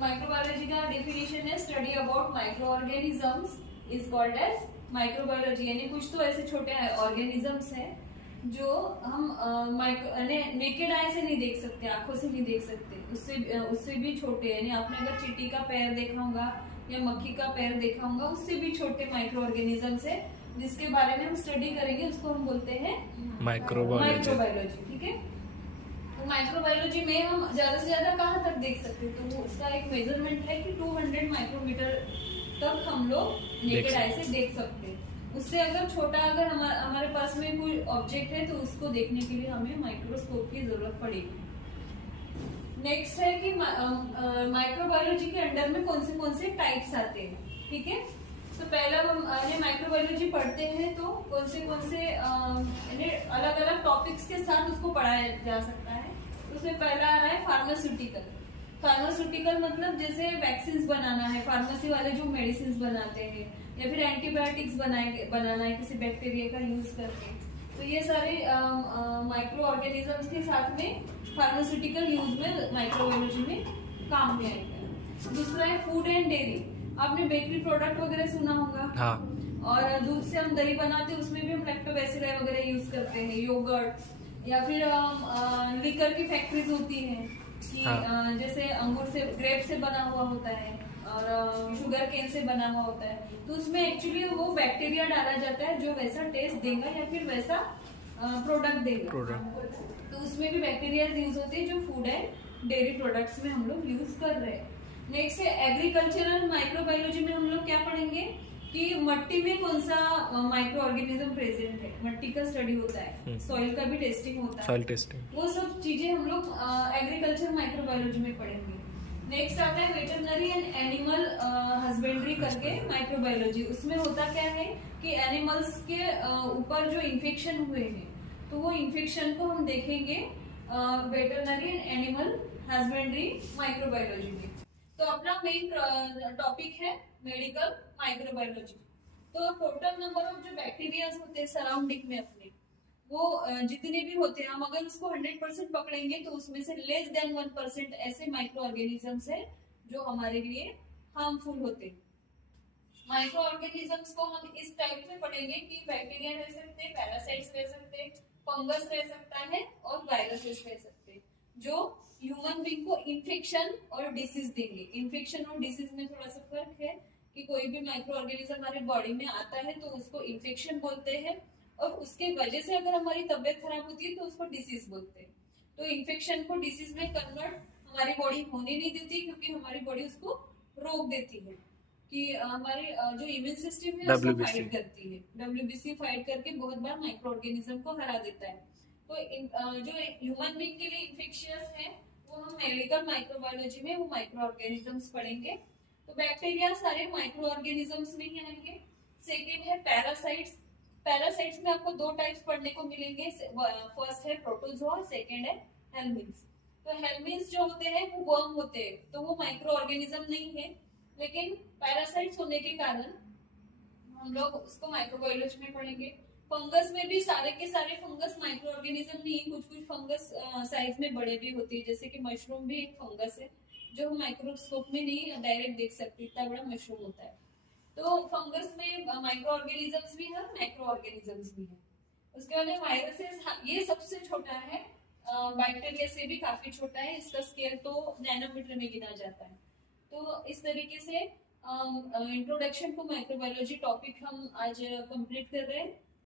Microbiology का definition है study about micro organisms is called as microbiology. यानी कुछ तो ऐसे छोटे ऑर्गेनिजम्स हैं जो हम नेकेड आई से नहीं देख सकते, आंखों से नहीं देख सकते, उससे भी छोटे। यानी आपने अगर चींटी का पैर देखा होगा या मक्खी का पैर देखा होगा, उससे भी छोटे माइक्रो ऑर्गेनिजम्स है जिसके बारे में हम स्टडी करेंगे, उसको हम बोलते हैं माइक्रोबायोलॉजी। ठीक है, तो माइक्रोबायोलॉजी में हम ज्यादा से ज्यादा कहाँ तक देख सकते हैं, तो उसका एक मेजरमेंट है कि 200 माइक्रोमीटर तक हम लोग नेकेड आई से देख सकते हैं। उससे अगर छोटा अगर हमारे पास में कोई ऑब्जेक्ट है तो उसको देखने के लिए हमें माइक्रोस्कोप की जरूरत पड़ेगी। नेक्स्ट है कि माइक्रोबायोलॉजी के अंडर में कौन से टाइप्स आते हैं। ठीक है, तो पहला हम माइक्रोबायोलॉजी पढ़ते हैं तो कौन से अलग अलग टॉपिक्स के साथ उसको पढ़ाया जा सकता है। तो उसमें पहला आ रहा है फार्मास्यूटिकल। फार्मास्यूटिकल मतलब जैसे वैक्सीन बनाना है, फार्मेसी वाले जो मेडिसिन बनाते हैं, या फिर एंटीबायोटिक्स बनाना है किसी बैक्टीरिया का यूज करके, तो ये सारे माइक्रो ऑर्गेनिजम्स के साथ में फार्मास्यूटिकल यूज में माइक्रोबायोलॉजी में काम में आएगा। दूसरा है फूड एंड डेयरी। आपने बेकरी प्रोडक्ट वगैरह सुना होगा। हाँ। और दूध से हम दही बनाते हैं, उसमें भी हम लैक्टोबैसिली वगैरह यूज करते हैं, योगर्ट, या फिर लिकर की फैक्ट्रीज होती हैं कि हाँ। जैसे अंगूर से, ग्रेप से बना हुआ होता है और शुगर केन से बना हुआ होता है, तो उसमें एक्चुअली वो बैक्टीरिया डाला जाता है जो वैसा टेस्ट देगा या फिर वैसा प्रोडक्ट देगा। तो उसमें भी बैक्टीरिया यूज होते हैं जो फूड एंड डेयरी प्रोडक्ट्स में हम लोग यूज कर रहे हैं। नेक्स्ट है एग्रीकल्चरल माइक्रोबायोलॉजी में हम लोग क्या पढ़ेंगे कि मट्टी में कौन सा माइक्रो ऑर्गेनिज्म प्रेजेंट है, मट्टी का स्टडी होता है, सॉइल का भी टेस्टिंग होता है, सॉइल टेस्टिंग, वो सब चीजें हम लोग एग्रीकल्चर माइक्रोबायोलॉजी में पढ़ेंगे। नेक्स्ट आता है वेटरनरी एंड एनिमल हस्बेंड्री करके माइक्रोबायोलॉजी। उसमें होता क्या है कि एनिमल्स के ऊपर जो इन्फेक्शन हुए हैं तो वो इन्फेक्शन को हम देखेंगे veterinary and animal husbandry microbiology में। तो अपना मेन टॉपिक है मेडिकल माइक्रोबायोलॉजी। तो टोटल नंबर ऑफ जो बैक्टीरिया होते हैं सराउंडिंग में अपने, वो जितने भी होते हैं, हम अगर उसको 100% पकड़ेंगे तो उसमें से लेस देन 1% ऐसे माइक्रो ऑर्गेनिजम्स है जो हमारे लिए हार्मफुल होते हैं। माइक्रो ऑर्गेनिजम्स को हम इस टाइप में पढ़ेंगे कि बैक्टीरिया रह सकते हैं, पैरासाइट्स रह सकते हैं, फंगस रह सकता है और वायरसेस रह सकते हैं जो ह्यूमन बीइंग को इन्फेक्शन और डिसीज देंगे। इन्फेक्शन और डिसीज में थोड़ा सा फर्क है कि कोई भी माइक्रो ऑर्गेनिज्म हमारे बॉडी में आता है तो उसको इन्फेक्शन बोलते हैं, और उसके वजह से अगर हमारी तबियत खराब होती है तो उसको डिसीज बोलते हैं। तो इन्फेक्शन को डिसीज में कन्वर्ट हमारी बॉडी होने नहीं देती, क्योंकि हमारी बॉडी उसको रोक देती है कि हमारे जो इम्यून सिस्टम है उसको फाइट करती है, WBC फाइट करके बहुत बार माइक्रो ऑर्गेनिज्म को हरा देता है। तो जो ह्यूमन बीइंग के लिए इन्फेक्शियस है वो हम मेडिकल माइक्रोबायोलॉजी में वो माइक्रो ऑर्गेनिजम्स पढ़ेंगे। तो बैक्टीरिया सारे माइक्रो ऑर्गेनिजम्स में ही आएंगे। सेकेंड है पैरासाइट्स। पैरासाइट्स में आपको दो टाइप्स पढ़ने को मिलेंगे। फर्स्ट है प्रोटोजोआ, सेकेंड है हेल्मिन्थ्स। तो हेल्मिन्थ्स जो होते हैं वो वर्म होते हैं, तो वो माइक्रो ऑर्गेनिज्म नहीं है, लेकिन पैरासाइट्स होने के कारण हम लोग उसको माइक्रोबायोलॉजी में पढ़ेंगे। फंगस में भी सारे के सारे फंगस माइक्रो ऑर्गेनिज्म नहीं है, कुछ कुछ फंगस साइज में बड़े भी होते हैं, जैसे कि मशरूम भी एक फंगस है जो हम माइक्रोस्कोप में नहीं डायरेक्ट देख सकते, इतना बड़ा मशरूम होता है। तो फंगस में माइक्रो ऑर्गेनिजम्स भी है, माइक्रो ऑर्गेनिजम्स भी है। उसके बाद वायरसेस, ये सबसे छोटा है, बैक्टीरिया से भी काफी छोटा है, इसका स्केल तो नैनोमीटर में गिना जाता है। तो इस तरीके से इंट्रोडक्शन टू माइक्रोबायोलॉजी टॉपिक हम आज कंप्लीट कर रहे हैं।